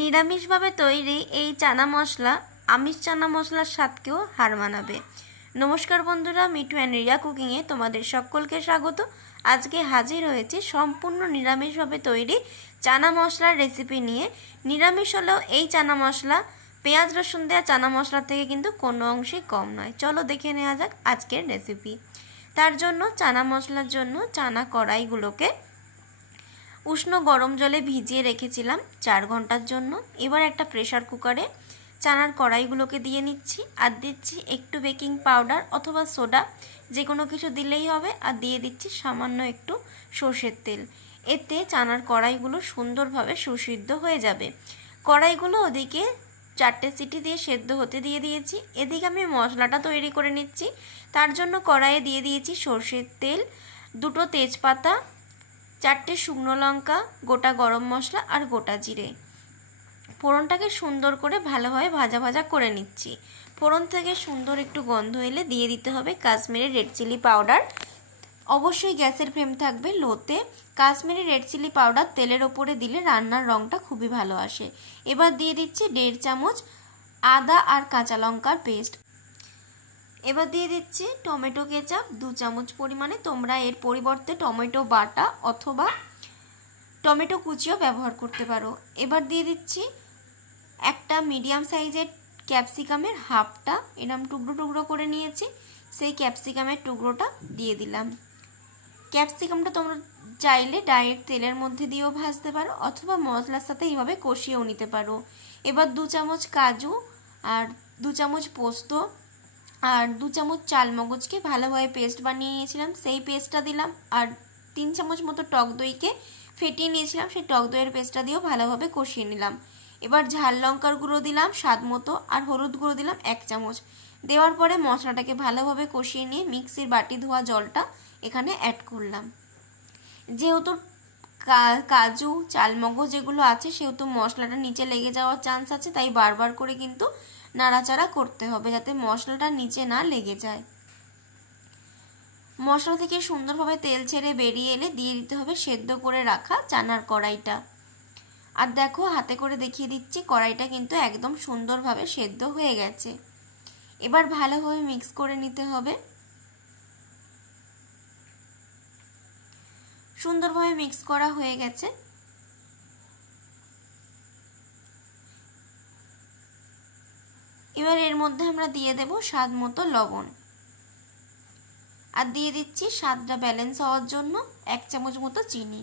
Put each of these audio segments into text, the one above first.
নিরামিষভাবে তৈরি এই চানা মশলা আমিষ চানা মশলার স্বাদকেও হার মানাবে। নমস্কার বন্ধুরা, মিঠু অ্যান্ড রিয়া কুকিংয়ে তোমাদের সকলকে স্বাগত। আজকে হাজির হয়েছি সম্পূর্ণ নিরামিষভাবে তৈরি চানা মশলার রেসিপি নিয়ে। নিরামিষ হলেও এই চানা মশলা পেঁয়াজ রসুন দেওয়া চানা মশলা থেকে কিন্তু কোনো অংশে কম নয়। চলো দেখে নেওয়া যাক আজকের রেসিপি। তার জন্য চানা মশলার জন্য চানা কড়াইগুলোকে উষ্ণ গরম জলে ভিজিয়ে রেখেছিলাম 4 ঘন্টার জন্য। এবার একটা প্রেসার কুকারে চানার কড়াইগুলোকে দিয়ে নিচ্ছি, আর দিচ্ছি একটু বেকিং পাউডার অথবা সোডা, যে কোনো কিছু দিলেই হবে। আর দিয়ে দিচ্ছি সামান্য একটু সর্ষের তেল। এতে চানার কড়াইগুলো সুন্দরভাবে সুসিদ্ধ হয়ে যাবে। কড়াইগুলো ওদিকে 4টে সিটি দিয়ে সেদ্ধ হতে দিয়ে দিয়েছি। এদিকে আমি মশলাটা তৈরি করে নিচ্ছি। তার জন্য কড়াইয়ে দিয়ে দিয়েছি সর্ষের তেল, 2টো তেজপাতা, 4টে শুকনো লঙ্কা, গোটা গরম মশলা আর গোটা জিরে। ফোড়নটাকে সুন্দর করে ভালোভাবে ভাজা ভাজা করে নিচ্ছি। ফোড়ন থেকে সুন্দর একটু গন্ধ এলে দিয়ে দিতে হবে কাশ্মীরি রেড চিলি পাউডার। অবশ্যই গ্যাসের ফ্লেম থাকবে লোতে। কাশ্মীরি রেড চিলি পাউডার তেলের ওপরে দিলে রান্নার রঙটা খুবই ভালো আসে। এবার দিয়ে দিচ্ছি 1.5 চামচ আদা আর কাঁচা লঙ্কার পেস্ট। এবার দিয়ে দিচ্ছি টমেটো কেচাপ 2 চামচ পরিমাণে। তোমরা এর পরিবর্তে টমেটো বাটা অথবা টমেটো কুচিও ব্যবহার করতে পারো। এবার দিয়ে দিচ্ছি একটা মিডিয়াম সাইজের ক্যাপসিকামের হাফটা এরকম টুকরো টুকরো করে নিয়েছি, সেই ক্যাপসিকামের টুকরোটা দিয়ে দিলাম। ক্যাপসিকামটা তোমরা চাইলে ডাইরেক্ট তেলের মধ্যে দিয়েও ভাজতে পারো অথবা মশলার সাথে এইভাবে কষিয়েও নিতে পারো। এবার 2 চামচ কাজু আর 2 চামচ পোস্ত আর 2 চামচ চাল মগজকে ভালোভাবে পেস্ট বানিয়ে নিয়েছিলাম, সেই পেস্টটা দিলাম। আর 3 চামচ মতো টক দইকে ফেটিয়ে নিয়েছিলাম, সেই টক দইয়ের পেস্টটা দিয়েও ভালোভাবে কষিয়ে নিলাম। এবার ঝাল লঙ্কার গুঁড়ো দিলাম স্বাদ মতো, আর হলুদ গুঁড়ো দিলাম 1 চামচ। দেওয়ার পরে মশলাটাকে ভালোভাবে কষিয়ে নিয়ে মিক্সির বাটি ধোয়া জলটা এখানে অ্যাড করলাম। যেহেতু কাজু চালমগজ যেগুলো আছে সেহেতু মশলাটা নিচে লেগে যাওয়ার চান্স আছে, তাই বারবার করে কিন্তু নাড়াচাড়া করতে হবে যাতে মশলাটা নিচে না লেগে যায়। মশলা থেকে সুন্দরভাবে তেল ছেড়ে বেরিয়ে এলে দিয়ে দিতে হবে সেদ্ধ করে রাখা চানার কড়াইটা। আর দেখো হাতে করে দেখিয়ে দিচ্ছি কড়াইটা কিন্তু একদম সুন্দরভাবে সেদ্ধ হয়ে গেছে। এবার ভালোভাবে মিক্স করে নিতে হবে। সুন্দরভাবে মিক্স করা হয়ে গেছে। এবার এর মধ্যে আমরা দিয়ে দেব স্বাদ মতো লবণ, আর দিয়ে দিচ্ছি স্বাদটা ব্যালেন্স হওয়ার জন্য 1 চামচ মতো চিনি।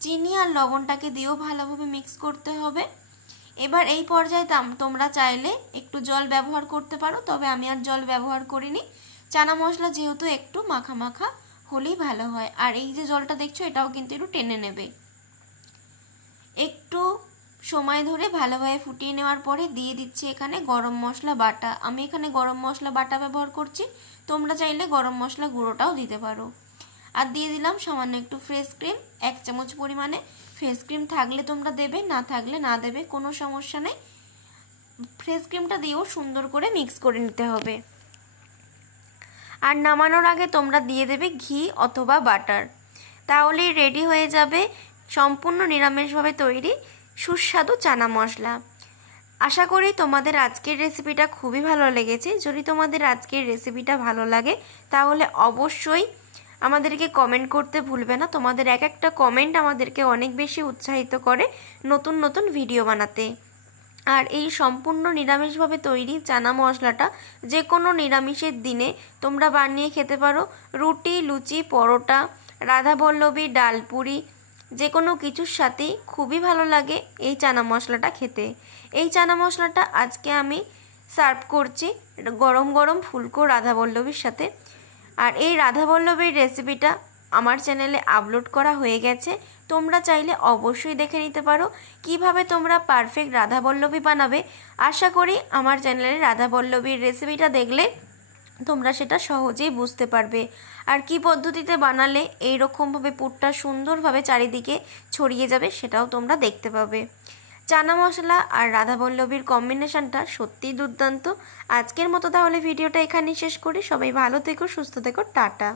চিনি আর লবণটাকে দিয়েও ভালোভাবে মিক্স করতে হবে। এবার এই পর্যায়ে তোমরা চাইলে একটু জল ব্যবহার করতে পারো, তবে আমি আর জল ব্যবহার করিনি। চানা মশলা যেহেতু একটু মাখা মাখা হলেই ভালো হয়। আর এই যে জলটা দেখছো এটাও কিন্তু একটু টেনে নেবে। একটু সময় ধরে ভালোভাবে ফুটিয়ে নেওয়ার পরে দিয়ে দিচ্ছি এখানে গরম মশলা বাটা। আমি এখানে গরম মশলা বাটা ব্যবহার করছি, তোমরা চাইলে গরম মশলা গুঁড়োটাও দিতে পারো। আর দিয়ে দিলাম সামান্য একটু ফ্রেশ ক্রিম 1 চামচ পরিমাণে। ফ্রেশ ক্রিম থাকলে তোমরা দেবে, না থাকলে না দেবে, কোনো সমস্যা নেই। ফ্রেশ ক্রিমটা দিয়েও সুন্দর করে মিক্স করে নিতে হবে। আর নামানোর আগে তোমরা দিয়ে দেবে ঘি অথবা বাটার, তাহলেই রেডি হয়ে যাবে সম্পূর্ণ নিরামিষভাবে তৈরি সুস্বাদু চানা মশলা। আশা করি তোমাদের আজকের রেসিপিটা খুবই ভালো লেগেছে। যদি তোমাদের আজকের রেসিপিটা ভালো লাগে তাহলে অবশ্যই আমাদেরকে কমেন্ট করতে ভুলবে না। তোমাদের এক একটা কমেন্ট আমাদেরকে অনেক বেশি উৎসাহিত করে নতুন নতুন ভিডিও বানাতে। আর এই সম্পূর্ণ নিরামিষভাবে তৈরি চানা মশলাটা যে কোনো নিরামিষের দিনে তোমরা বানিয়ে খেতে পারো। রুটি, লুচি, পরোটা, রাধাবল্লভী, ডালপুরি, যে কোনো কিছুর সাথেই খুবই ভালো লাগে এই চানা মশলাটা খেতে। এই চানা মশলাটা আজকে আমি সার্ভ করছি গরম গরম ফুলকো রাধাবল্লভীর সাথে। আর এই রাধাবল্লভীর রেসিপিটা আমার চ্যানেলে আপলোড করা হয়ে গেছে, তোমরা চাইলে অবশ্যই দেখে নিতে পারো কিভাবে তোমরা পারফেক্ট রাধাবল্লভী বানাবে। আশা করি আমার চ্যানেলে রাধাবল্লভীর রেসিপিটা দেখলে তোমরা সেটা সহজেই বুঝতে পারবে। আর কি পদ্ধতিতে বানালে এইরকমভাবে পুরটা সুন্দরভাবে চারিদিকে ছড়িয়ে যাবে সেটাও তোমরা দেখতে পাবে। চানা মশলা আর রাধাবল্লভীর কম্বিনেশনটা সত্যিই দুর্দান্ত। আজকের মতো তাহলে ভিডিওটা এখানেই শেষ করি। সবাই ভালো থেকো, সুস্থ থেকো, টাটা।